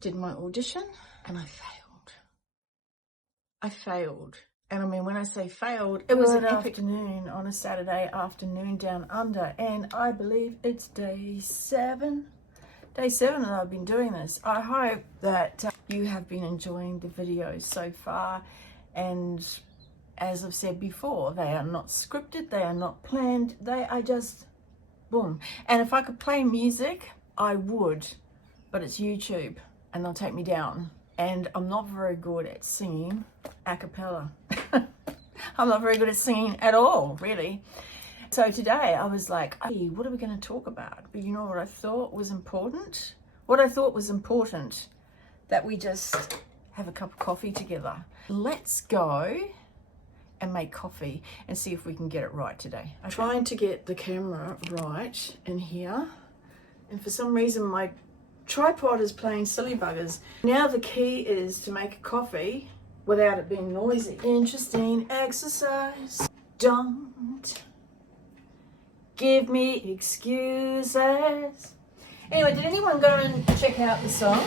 did my audition and I failed. And I mean, when I say failed, it was an afternoon on a Saturday afternoon down under. And I believe it's day 7 that I've been doing this. I hope that you have been enjoying the videos so far. And as I've said before, they are not scripted, they are not planned, they are just boom. And if I could play music, I would, but it's YouTube and they'll take me down. And I'm not very good at singing a cappella. I'm not very good at singing at all, really. So today I was like, hey, what are we going to talk about? But you know what I thought was important? What I thought was important, that we just have a cup of coffee together. Let's go and make coffee and see if we can get it right today. I'm trying to get the camera right in here. And for some reason my tripod is playing silly buggers. Now the key is to make a coffee without it being noisy. Interesting exercise. Don't give me excuses. Anyway, did anyone go and check out the song?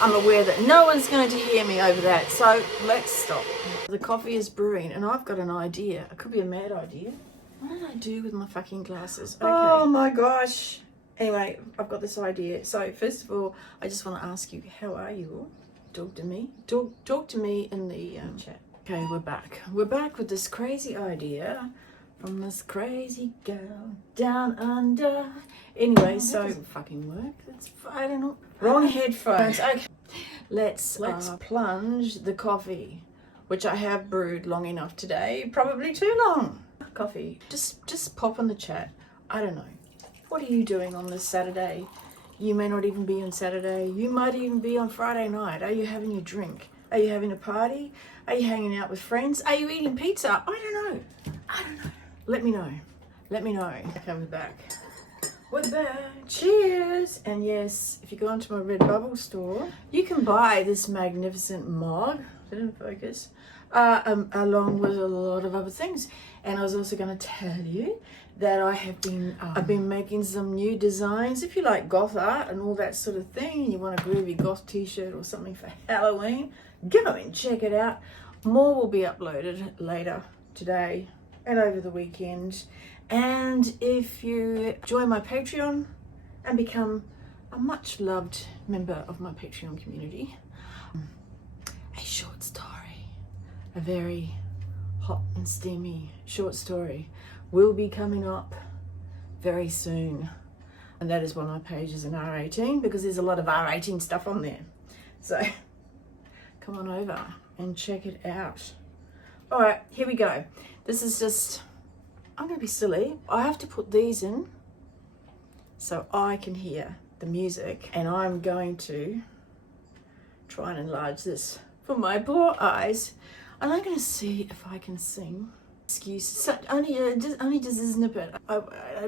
I'm aware that no one's going to hear me over that, so let's stop. The coffee is brewing and I've got an idea. It could be a mad idea. What did I do with my fucking glasses? Okay. Oh my gosh. Anyway, I've got this idea. So first of all, I just want to ask you, how are you all? Talk to me. Talk to me in the chat. Okay, we're back. We're back with this crazy idea from this crazy girl down under. Anyway, so fucking work. I don't know. Wrong headphones. Okay. Let's plunge the coffee, which I have brewed long enough today. Probably too long. Coffee. Just pop in the chat. I don't know. What are you doing on this Saturday? You may not even be on Saturday. You might even be on Friday night. Are you having your drink? Are you having a party? Are you hanging out with friends? Are you eating pizza? I don't know. Let me know. Okay, we're back. We're back. Cheers. And yes, if you go onto my Redbubble store, you can buy this magnificent mug. Didn't focus. Along with a lot of other things. And I was also going to tell you that I've been making some new designs. If you like goth art and all that sort of thing, and you want a groovy goth t-shirt or something for Halloween, go and check it out. More will be uploaded later today and over the weekend. And if you join my Patreon and become a much loved member of my Patreon community, a short story, a very hot and steamy short story will be coming up very soon. And that is why my page is an R18, because there's a lot of R18 stuff on there. So come on over and check it out. All right, here we go. This is just, I'm gonna be silly. I have to put these in so I can hear the music, and I'm going to try and enlarge this for my poor eyes. And I'm gonna see if I can sing. Excuse, so only just a snippet. I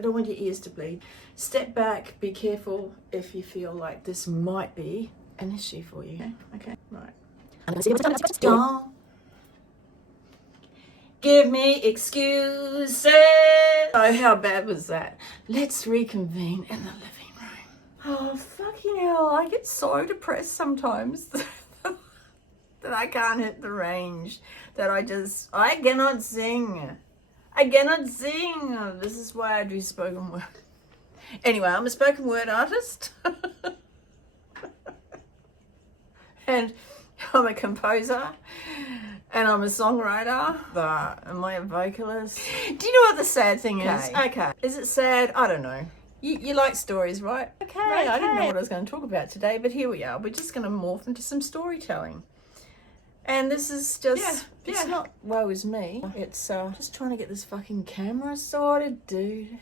don't want your ears to bleed. Step back, be careful if you feel like this might be an issue for you. Okay, right. Don't give me excuses. Oh, how bad was that? Let's reconvene in the living room. Oh, fucking hell, I get so depressed sometimes that I can't hit the range, that I cannot sing. I cannot sing. This is why I do spoken word. Anyway, I'm a spoken word artist. And I'm a composer. And I'm a songwriter. But am I a vocalist? Do you know what the sad thing is? Okay. Is it sad? I don't know. You like stories, right? Okay. I didn't know what I was going to talk about today, but here we are. We're just going to morph into some storytelling. And this is just, it's not woe is me. It's just trying to get this fucking camera sorted, dude.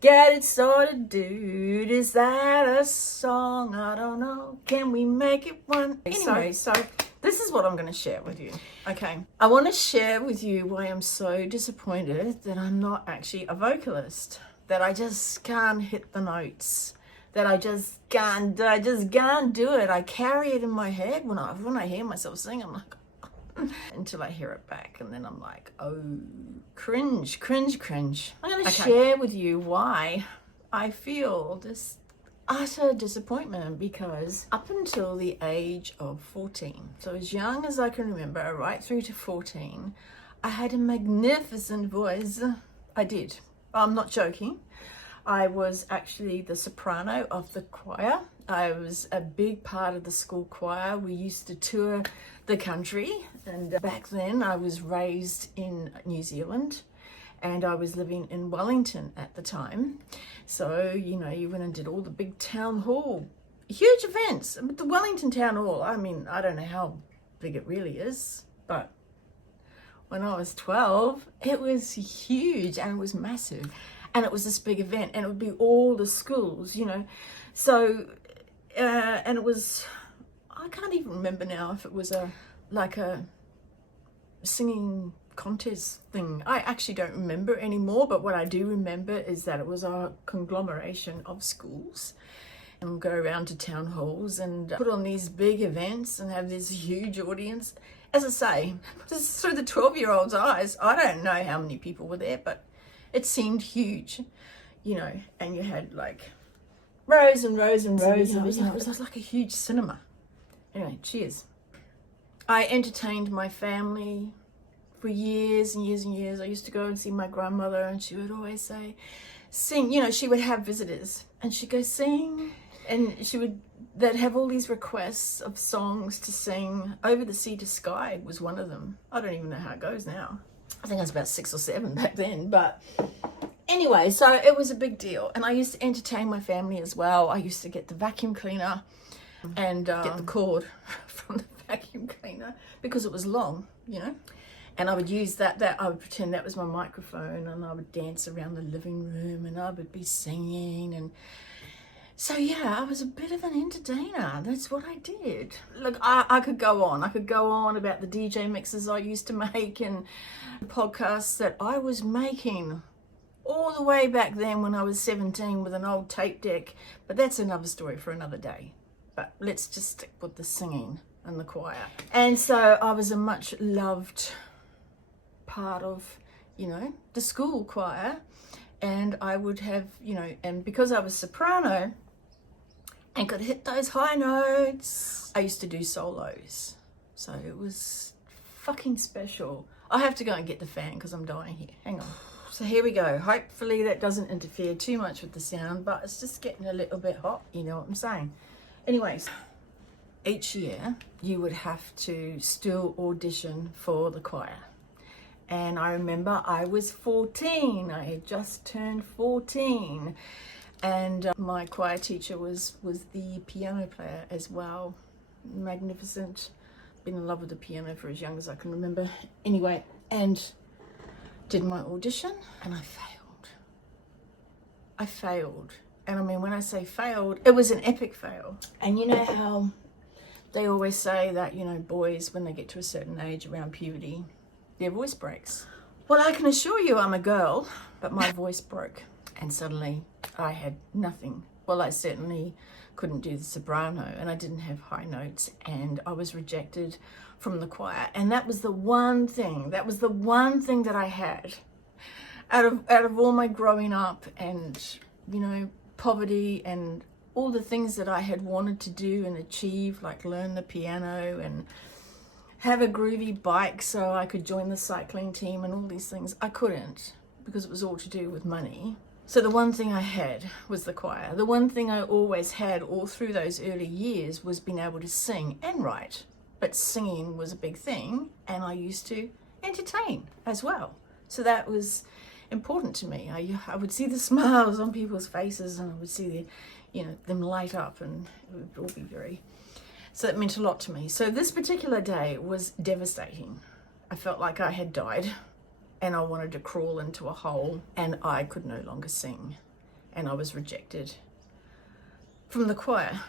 Get it sorted, dude. Is that a song? I don't know. Can we make it one? Anyway, so this is what I'm going to share with you. Okay. I want to share with you why I'm so disappointed that I'm not actually a vocalist. That I just can't hit the notes. That I just can't do it. I carry it in my head when I hear myself sing. I'm like, until I hear it back, and then I'm like, oh, cringe. I'm going to share with you why I feel this utter disappointment, because up until the age of 14, so as young as I can remember, right through to 14, I had a magnificent voice. I did. I'm not joking. I was actually the soprano of the choir. I was a big part of the school choir. We used to tour the country, and back then I was raised in New Zealand and I was living in Wellington at the time. So, you know, you went and did all the big town hall, huge events. But the Wellington Town Hall, I mean, I don't know how big it really is, but when I was 12, it was huge and it was massive. And it was this big event, and it would be all the schools, you know. So, and it was, I can't even remember now if it was like a singing contest thing. I actually don't remember anymore, but what I do remember is that it was a conglomeration of schools, and we'll go around to town halls and put on these big events and have this huge audience. As I say, this is through the 12-year-old's eyes. I don't know how many people were there, but it seemed huge, you know, and you had like rows and rows and rows. It was like a huge cinema. Anyway, cheers. I entertained my family for years and years and years. I used to go and see my grandmother, and she would always say, sing. You know, she would have visitors and she'd go, sing. And they'd have all these requests of songs to sing. Over the Sea to Sky was one of them. I don't even know how it goes now. I think I was about 6 or 7 back then, but anyway, so it was a big deal. And I used to entertain my family as well. I used to get the vacuum cleaner and get the cord from the vacuum cleaner because it was long, you know. And I would use that I would pretend that was my microphone, and I would dance around the living room and I would be singing. And so, yeah, I was a bit of an entertainer. That's what I did. Look, I could go on. I could go on about the DJ mixes I used to make and podcasts that I was making all the way back then when I was 17 with an old tape deck. But that's another story for another day. But let's just stick with the singing and the choir. And so I was a much loved part of, you know, the school choir. And I would have, you know, and because I was soprano and could hit those high notes, I used to do solos. So it was fucking special. I have to go and get the fan because I'm dying here. Hang on. So here we go. Hopefully that doesn't interfere too much with the sound, but it's just getting a little bit hot. You know what I'm saying? Anyways, each year you would have to still audition for the choir. And I remember I was 14. I had just turned 14. And my choir teacher was the piano player as well. Magnificent. Been in love with the piano for as young as I can remember. Anyway, and did my audition and I failed. I failed. And I mean, when I say failed, it was an epic fail. And you know how they always say that, you know, boys, when they get to a certain age around puberty, their voice breaks. Well, I can assure you I'm a girl, but my voice broke. And suddenly I had nothing. Well, I certainly couldn't do the soprano, and I didn't have high notes, and I was rejected from the choir. And that was the one thing that I had out of all my growing up and, you know, poverty and all the things that I had wanted to do and achieve, like learn the piano and have a groovy bike so I could join the cycling team and all these things. I couldn't, because it was all to do with money. So the one thing I had was the choir. The one thing I always had all through those early years was being able to sing and write. But singing was a big thing, and I used to entertain as well. So that was important to me. I would see the smiles on people's faces, and I would see them light up, and it would all be very... So it meant a lot to me. So this particular day was devastating. I felt like I had died and I wanted to crawl into a hole, and I could no longer sing, and I was rejected from the choir.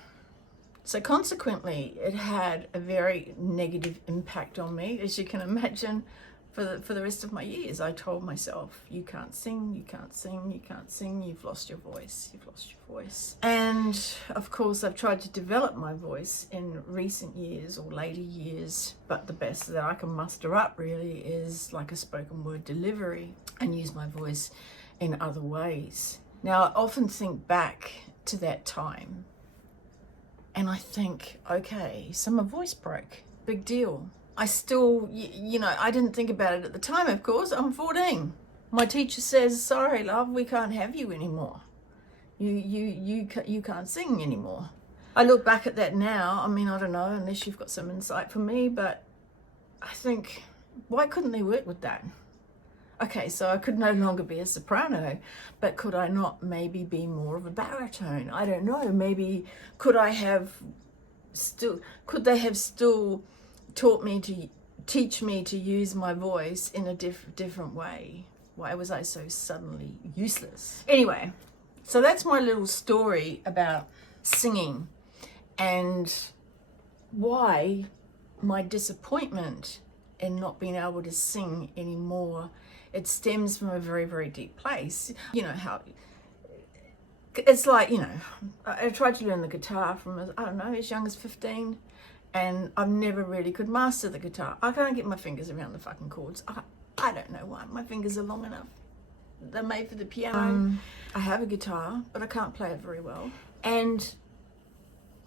So consequently, it had a very negative impact on me, as you can imagine, for the rest of my years. I told myself, you can't sing, you can't sing, you can't sing, you've lost your voice, you've lost your voice. And of course, I've tried to develop my voice in recent years or later years, but the best that I can muster up really is like a spoken word delivery and use my voice in other ways. Now, I often think back to that time and I think, okay, so my voice broke. Big deal. I still, you know, I didn't think about it at the time, of course. I'm 14. My teacher says, sorry, love, we can't have you anymore. You can't sing anymore. I look back at that now. I mean, I don't know, unless you've got some insight for me, but I think, why couldn't they work with that? Okay, so I could no longer be a soprano, but could I not maybe be more of a baritone? I don't know. Maybe could they have still teach me to use my voice in a different way? Why was I so suddenly useless? Anyway, so that's my little story about singing and why my disappointment in not being able to sing anymore. It stems from a very, very deep place. You know how it's like, you know, I tried to learn the guitar from, I don't know, as young as 15, and I've never really could master the guitar. I can't get my fingers around the fucking chords. I don't know why. My fingers are long enough. They're made for the piano. I have a guitar, but I can't play it very well. And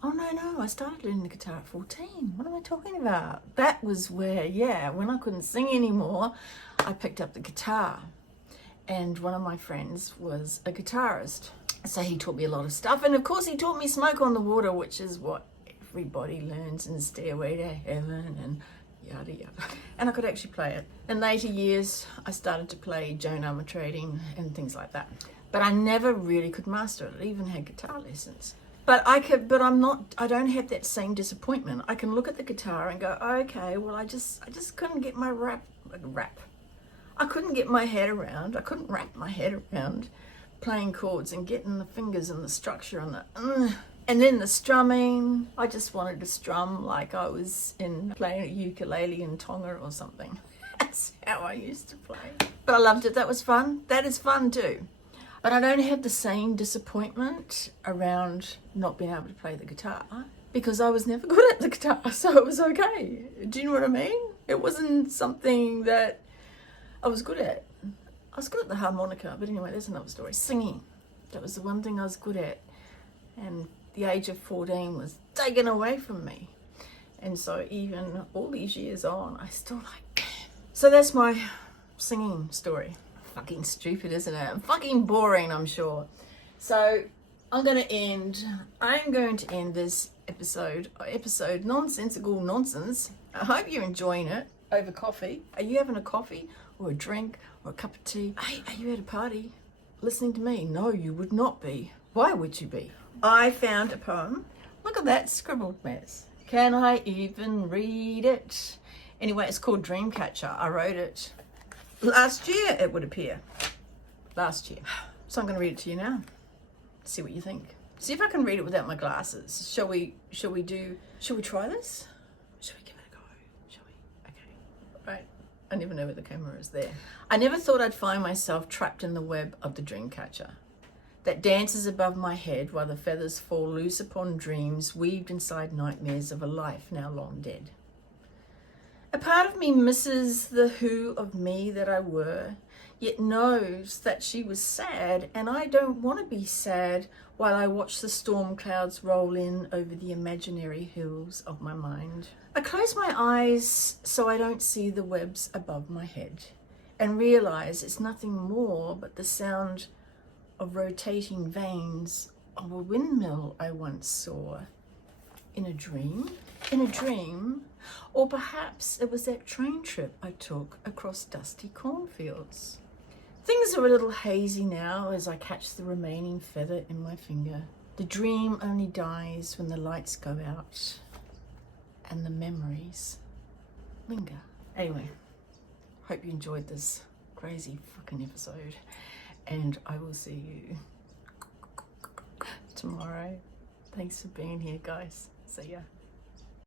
oh no, I started learning the guitar at 14. What am I talking about? That was where, yeah, when I couldn't sing anymore, I picked up the guitar. And one of my friends was a guitarist. So he taught me a lot of stuff. And of course he taught me Smoke on the Water, which is what everybody learns in Stairway to Heaven and yada yada. And I could actually play it. In later years, I started to play Joan Armatrading and things like that. But I never really could master it. I even had guitar lessons. But I don't have that same disappointment. I can look at the guitar and go, okay, well, I just couldn't get my I couldn't get my head around. I couldn't wrap my head around playing chords and getting the fingers and the structure and the, and then the strumming. I just wanted to strum like I was playing a ukulele in Tonga or something. That's how I used to play. But I loved it. That was fun. That is fun too. But I don't have the same disappointment around not being able to play the guitar because I was never good at the guitar, so it was okay. Do you know what I mean? It wasn't something that I was good at. I was good at the harmonica, but anyway, that's another story. Singing, that was the one thing I was good at. And the age of 14 was taken away from me. And so even all these years on, I still like, so that's my singing story. Fucking stupid, isn't it? Fucking boring, I'm sure. So I'm going to end this episode nonsensical nonsense. I hope you're enjoying it over coffee. Are you having a coffee or a drink or a cup of tea? Hey, are you at a party listening to me? No, you would not be. Why would you be? I found a poem. Look at that scribbled mess. Can I even read it? Anyway, it's called Dreamcatcher. I wrote it last year, it would appear. Last year. So I'm going to read it to you now. See what you think. See if I can read it without my glasses. Shall we try this? Shall we give it a go? Shall we? Okay. Right. I never know where the camera is there. I never thought I'd find myself trapped in the web of the dreamcatcher that dances above my head while the feathers fall loose upon dreams weaved inside nightmares of a life now long dead. A part of me misses the who of me that I were, yet knows that she was sad, and I don't want to be sad while I watch the storm clouds roll in over the imaginary hills of my mind. I close my eyes so I don't see the webs above my head and realize it's nothing more but the sound of rotating vanes of a windmill I once saw. In a dream? Or perhaps it was that train trip I took across dusty cornfields. Things are a little hazy now as I catch the remaining feather in my finger. The dream only dies when the lights go out and the memories linger. Anyway, hope you enjoyed this crazy fucking episode, and I will see you tomorrow. Thanks for being here, guys. See ya.